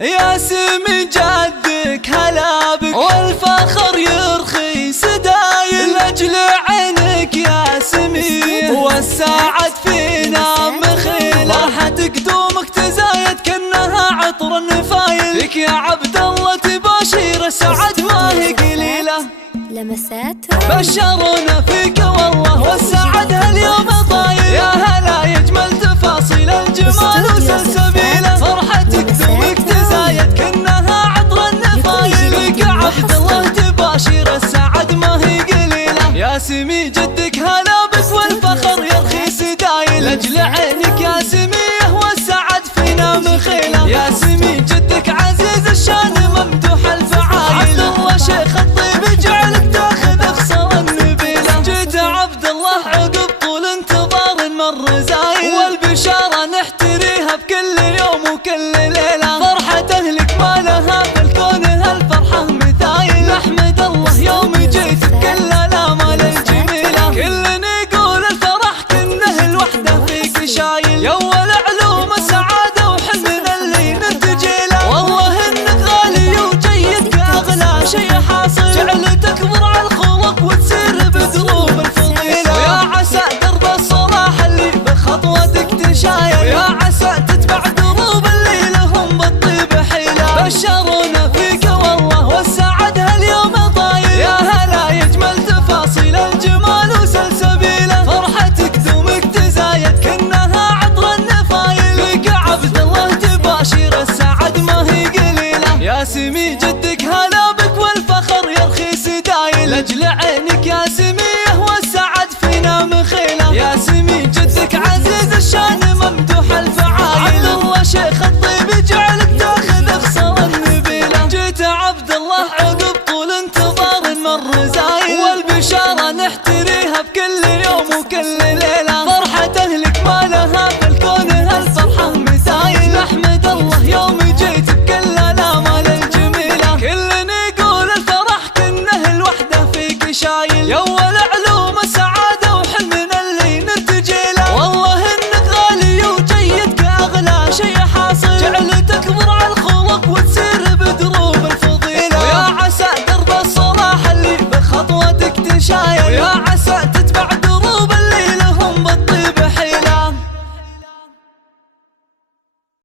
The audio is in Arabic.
يا سمي جدك هلا بك والفخر يرخي سدايل لاجل عينك يا سمي والساعد فينا مخيله فرحتك دومك تزايد كأنها عطر النفايل لك يا عبد الله تباشير السعد ما هي قليله لمسات بشرونا فيك والله والسعد هاليوم طايل يا هلا يجمل تفاصيل الجمال وسلسبيله فرحتك دومك تزايد كأنها عطر النفايل لك عبد الله تباشير السعد ما هي قليله يا سمي جدك هلا بك والفخر يرخي سدايل لاجل عينك يا سميه والسعد فينا مخيله يا سمي جدك عزيز الشان ممدوح الفعايل عبد الله شيخ الطيب جعلك تاخذ اخصر النبيله جيت عبد الله عقب طول انتظار مر زايل والبشاره نحتريها بكل يوم وكل ليله فرحه اهلك ما لها في الكون هالفرحه مثايل نحمد الله يوم جيت بكل الامال الجميله كلنا يقول الفرح كنه الوحده فيك شايل يا اول علوم السعاده وحلمنا اللي نرتجي له والله انك غالي وجيد كاغلى شيء حاصل جعل تكبر على الخلق وتسير بدروب الفضيله ويا عسى درب الصلاح اللي بخطوتك تشايل ويا عسى تتبع دروب اللي لهم بالطيب حيله بشرونا فيك والله والسعد هاليوم طايل يا هلا يجمل تفاصيل الجمال وسلسبيله فرحتك دومك تزايد كأنها عطر النفايل لك عبد الله تباشير السعد ما هي قليله يا سمي جدك هلا بك والفخر يرخي سدايل لاجل عينك يا سميه والسعد فينا مخيله يا سمي جدك عزيز الشان ممدوح الفعايل عبد الله شيخ الطيب جعلك تاخذ اخصر النبيله جيت عبد الله عقب طول انتظار مر زايل والبشاره نحتريها بكل يوم وكل ليله فرحه اهلك ما لها في الكون هالفرحه مثايل نحمد الله يوم جيت بكل الامال الجميله كلنا يقول الفرح كنه الوحده فيك شايل